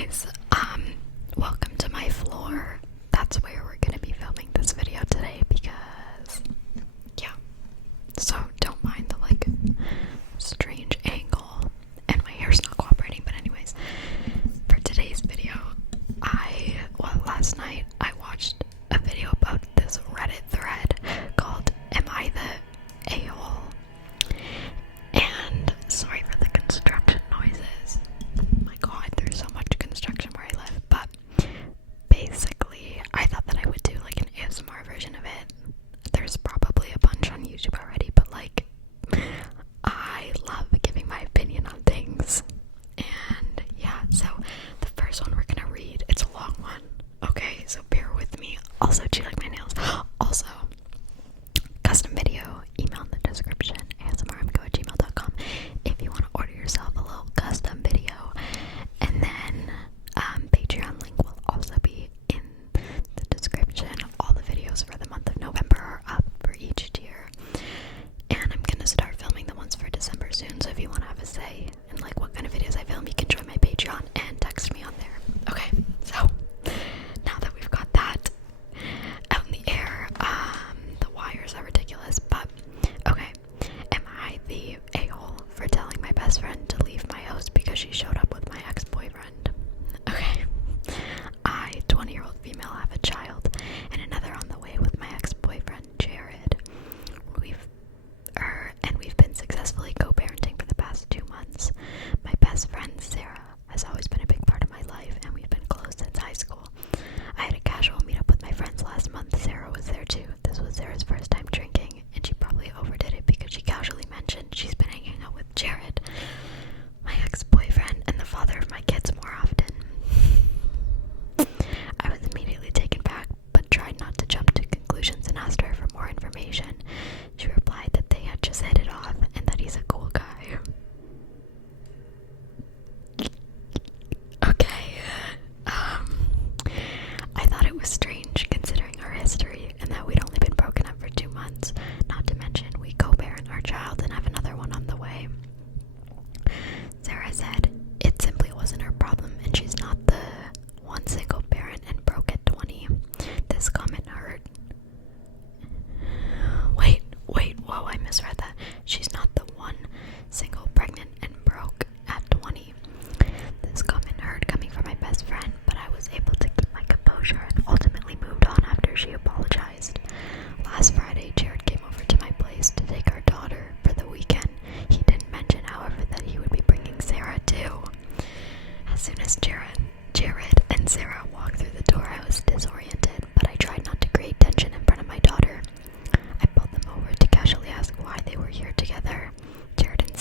anyways, welcome to my floor. That's where we're gonna be filming this video today because, yeah, so don't mind the, like, strange angle, and my hair's not cooperating, but anyways, for today's video, last night, I watched a video about this Reddit thread called, Am I the A-hole? And, sorry for the construction noises. My god, there's so much construction where I live, but basically, I thought that I would do like an ASMR version of it. There's probably a bunch on YouTube already, but like, I love giving my opinion on things. And yeah, so the first one we're gonna read, it's a long one, okay, so bear with me. Also, do you like my nails? Also, custom video, email in the description, asmrmgo@gmail.com if you want to order yourself a little custom video. And then Patreon link will also be in the description. All the videos for the month of November are up for each tier, and I'm gonna start filming the ones for December soon, so if you want to have a say in like what kind of videos I film, you can join my Patreon and text me on there. Okay, so now that we've got that out in the air, the wires are ridiculous, but okay. Am I the a-hole for telling my best friend to leave my house because she showed up with my ex-boyfriend? Okay. I, 20-year-old female, have a child and another on the way with my ex-boyfriend, Jared. We've been successfully co-parenting for the past 2 months. My best friend, Sarah, has always been a big part of my life, and we've been close since high school. I had a casual meetup with my friends last month. Sarah was there too. This was Sarah's first time drinking, and she probably overdid it because she casually mentioned she's been hanging out with Jared, my ex-boyfriend, and the father of my kids more often. I was immediately taken back, but tried not to jump to conclusions and asked her for more information. She replied that they had just hit it off and that he's a cool guy. Okay, I thought it was strange considering our history and that we'd only been broken up for 2 months, not to mention we co-parent our child and have another one on the way. Sarah said it simply wasn't her problem and she's not the one single parent and broke at 20. This comment hurt. Whoa, I misread that. She's not the one single pregnant and broke at 20. This comment hurt coming from my best friend, but I was able to keep my composure and ultimately moved on after she apologized. Last Friday, Jared came over to my place to take our daughter for the weekend. He didn't mention, however, that he would be bringing Sarah too. As soon as Jared and Sarah walked through the door, I was disoriented, but I tried not to create tension in front of my daughter. I pulled them over to casually ask why they were here together. Jared and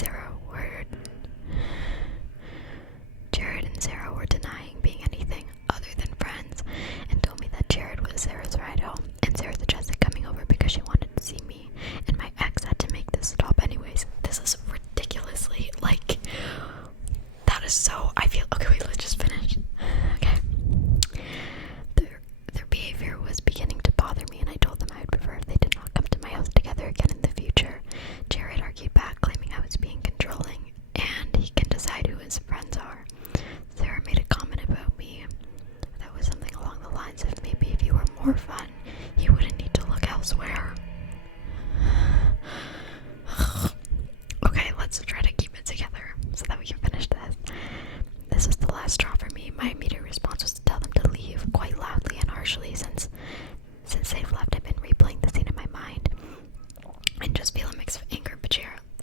Sarah were denying being anything other than friends and told me that Jared was Sarah's ride home, and Sarah suggested coming over because she wanted to see me, and my ex had to make this stop anyways. This is ridiculously, like, that is so, I feel, okay, wait, let's just finish. Okay. Their behavior was beginning to bother me, and I told them I would prefer if they did not come to my house together again in the future. Jared argued back, claiming I was being controlling, and he can decide who his friends are. Sarah made a comment about me that was something along the lines of, maybe if you were more fun, you wouldn't need to look elsewhere. Okay, let's try to keep it together so that we can finish this. This was the last straw for me. My immediate response was to tell them to leave, quite loudly and harshly. Since they've left, I've been replaying the scene in my mind and just feel a mix of anger,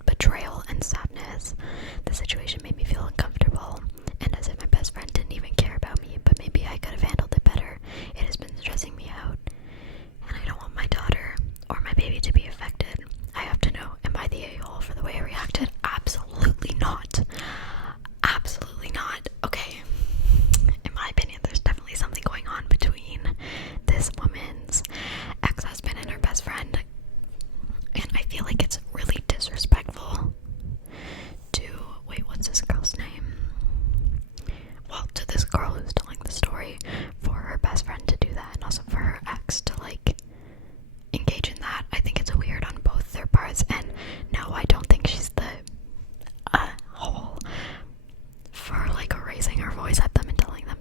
betrayal, and sadness. The situation made me feel uncomfortable, and as if my best friend didn't even care about me, but maybe I could have handled it better. It has been stressing me out, and I don't want my daughter or my baby to be affected. I have to know, am I the a-hole for the way I reacted? Absolutely not. Absolutely not. Okay. In my opinion, there's definitely something going on between this woman's ex-husband and her best friend. And I feel like it's really disrespectful to, wait, what's this girl's name? Well, to this girl who's telling the story, for her best friend to do that, and also for her ex to, like, engage in that. I think it's weird on both their parts, and no, I don't think she's the whole for, like, raising her voice at them and telling them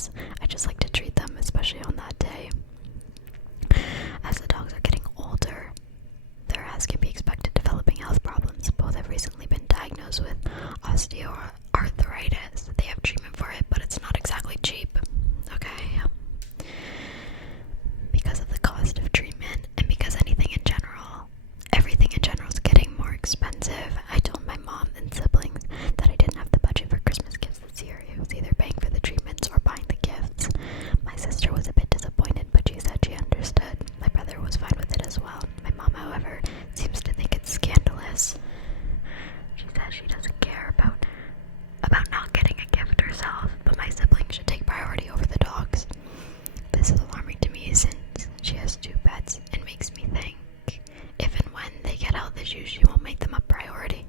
guess. I just like to treat them, especially on that day. As the dogs are getting older, they're, as can be expected, developing health problems. Both have recently been diagnosed with osteoarthritis. They have treatment for it, but it's not exactly cheap. Okay? Because of the cost of treatment, and because everything in general is getting more expensive, I told my mom and siblings that I didn't have the budget for Christmas gifts this year. It was either paying for the treatments or buying the gifts. My sister was a bit disappointed, but she said she understood. My brother was fine with it as well. My mom, however, seems to think it's scandalous. She says she doesn't care about not getting a gift herself, but my siblings should take priority over the dogs. This is alarming to me since she has 2 pets and makes me think if and when they get health issues, she won't make them a priority.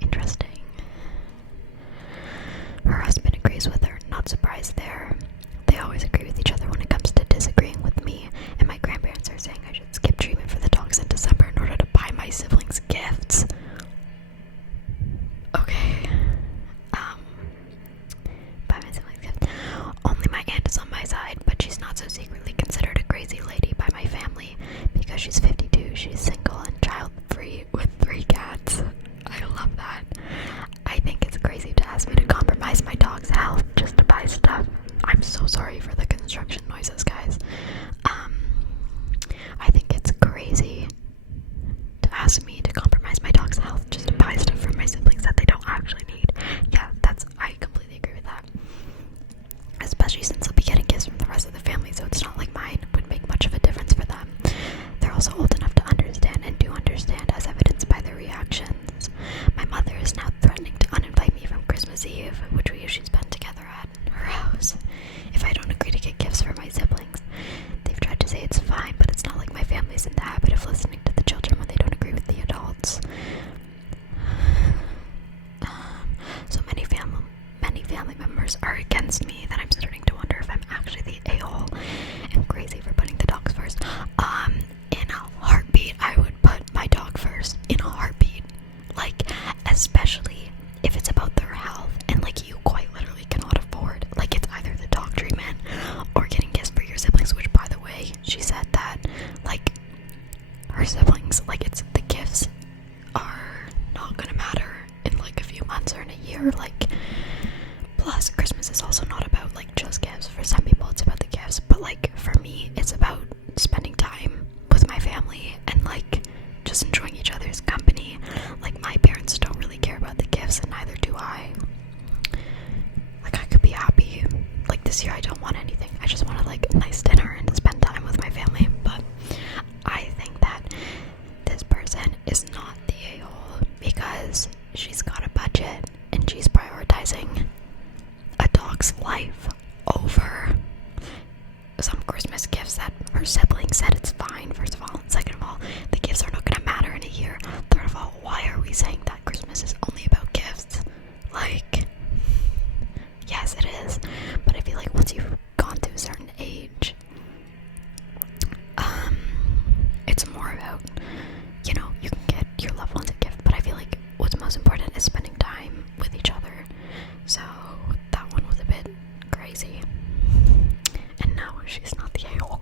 Interesting. Her husband agrees with her. Not surprised there. They always agree with each other when it comes to disagreeing with me, and my grandparents are saying I should skip treatment for the dogs in December in order to buy my siblings gifts. Okay. Buy my siblings gifts. Only my aunt is on my side, but she's not so secretly considered a crazy lady by my family. Because she's 52, she's single and child-free with 3 cats. I love that. I think it's crazy to ask me to compromise my dog's health just to buy stuff. I'm so sorry for the construction noises, guys. I think it's crazy to ask me to compromise my dog's health just to buy stuff for my siblings that they don't actually need. Yeah, I completely agree with that. Especially since they'll be getting gifts from the rest of the family, so it's not like mine would make much of a difference for them. They're also old enough to understand and do understand, as evidenced by their reactions. My mother is now threatening to uninvite me from Christmas Eve, which we usually spend together at her house, if I don't agree to get gifts for my siblings. They've tried to say it's fine, but it's not like my family's in the habit of listening to the children when they don't agree with the adults. So many family members are against me that I'm starting to wonder if I'm actually the a-hole and crazy for putting the dogs first. In a heartbeat, I would put my dog first. In a heartbeat. Like, especially if it's about their health and, like, you quite literally cannot afford. Like, it's either the dog treatment or getting gifts for your siblings, which, by the way, she said that, like, her siblings, like, it's the gifts are not gonna matter in, like, a few months or in a year. Like, plus, Christmas is also not about, like, just gifts. For some people, it's about the gifts, but, like, for me, it's about spending time with my family and, like, just enjoying each other's company. Like, my parents don't really care about the gifts, and neither do I. Like, I could be happy. Like, this year, I don't want anything. I just want, like, a nice dinner and to spend time with my family, but I think that this person is not the a-hole because she's got a budget and she's prioritizing a dog's life over some Christmas gifts that her siblings said it's fine, first of all. Second of all, the gifts are not going to matter in a year. Third of all, why are we saying that Christmas is only about gifts? Like, yes, it is. But I feel like once you've gone to a certain age, it's more about, you know, you can get your loved ones a gift, but I feel like what's most important is spending time with each other. So that one was a bit crazy. And no, she's not the a-hole.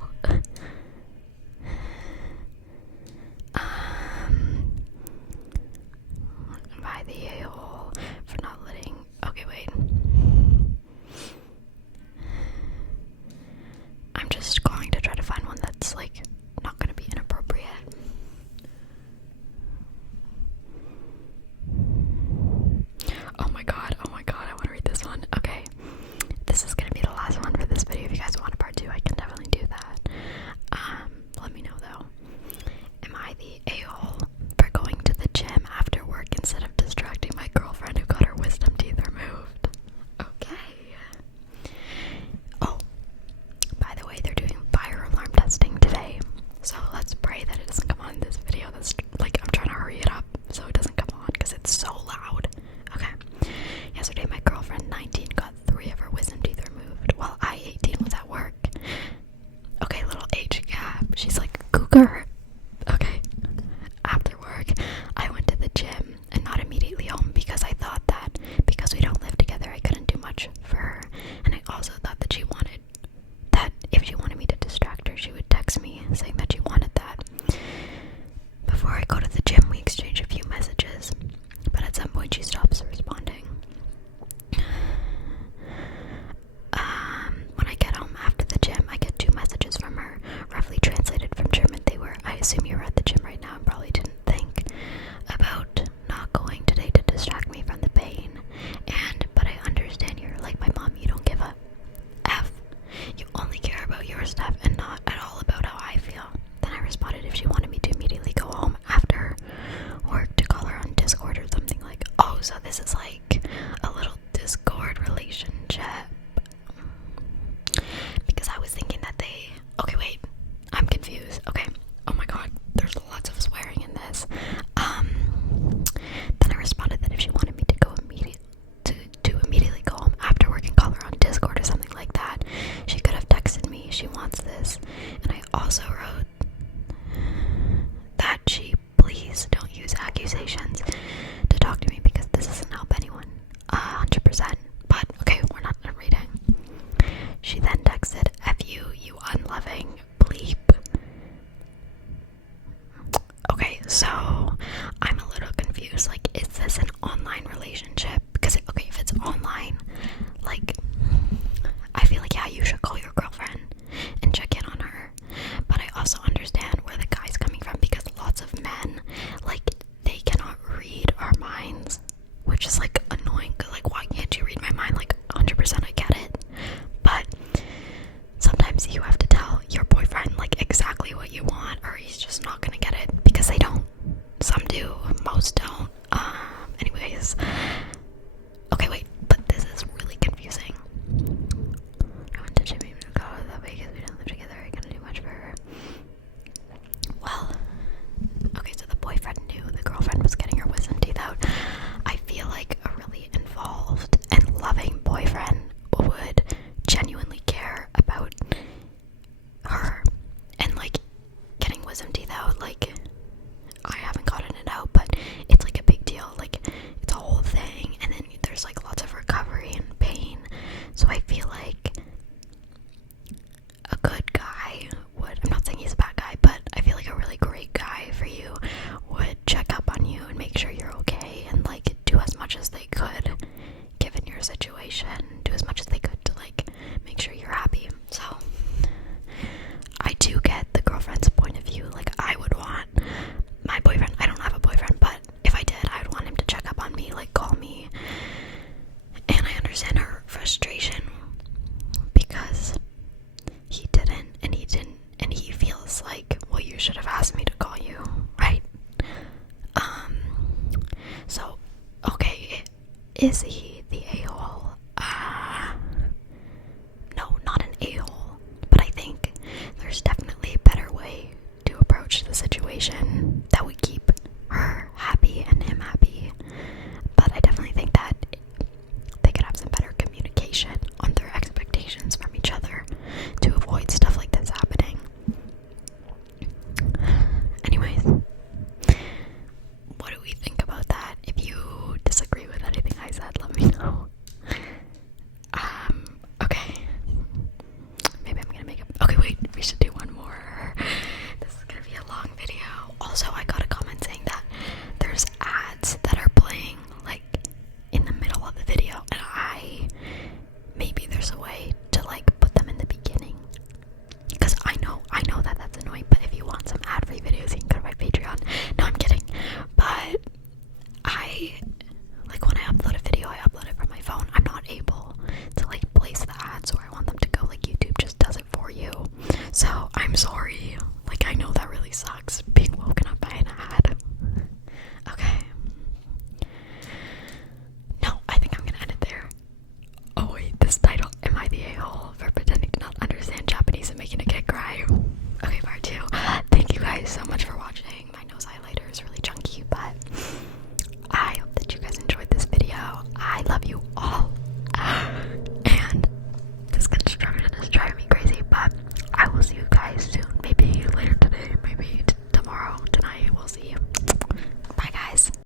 Am I the a-hole for not letting... Okay, wait. I'm just going to try to find one that's, like, not gonna be inappropriate. Oh my god, I want to read this one. Okay, this is gonna be the last one for this video. If you guys want a part 2, I can definitely do that. Let me know though. Am I the a-hole for going to the gym after work instead of distracting my girlfriend who got her wisdom teeth removed? Okay. Oh, by the way, they're doing fire alarm testing today, so let's pray that it doesn't come on in this video. That's, like, I'm trying to hurry it up so it doesn't come on because it's so loud. Okay. Yesterday, my girlfriend, 19, got 3 of her wisdom teeth removed while I, 18, was at work. Okay, little age gap. She's like, cougar. Okay. After work, I went to the gym and not immediately home because I thought that because we don't live together, I couldn't do much for her. And I also your girlfriend and check in on her. But I also understand where the guy's coming from, because lots of men, like, they cannot read our minds, which is like annoying. Like, why can't you read my mind? Like, 100% I get it, but sometimes you have to tell your boyfriend like exactly what you want, or he's just not gonna get it, because they don't. Some do, most don't. Anyways, okay, wait, but this is really confusing. I want to Jimmy to go that way because we don't live together. Are you gonna do much for her? Well, okay, so the boyfriend knew the girlfriend was getting her wisdom teeth out. I feel like a really involved and loving boyfriend would genuinely care about her and like getting wisdom teeth out. Like, I haven't gotten it out, but it's like a big deal. Like, it's a whole thing, and then there's like lots of recovery and pain. So I feel like a good guy would, I'm not saying he's a bad guy, but I feel like a really great guy for you would check up on you and make sure you're okay, and like do as much as they could given your situation, do as much as they could to like make sure you're happy. So I do get the girlfriend's point of view. Like, I would want my boyfriend, I don't have a boyfriend, but if I did, I would want him to check up on me, like call me. And I understand her frustration because he didn't, and he feels like, well, you should have asked me to call you, right? So, okay, is he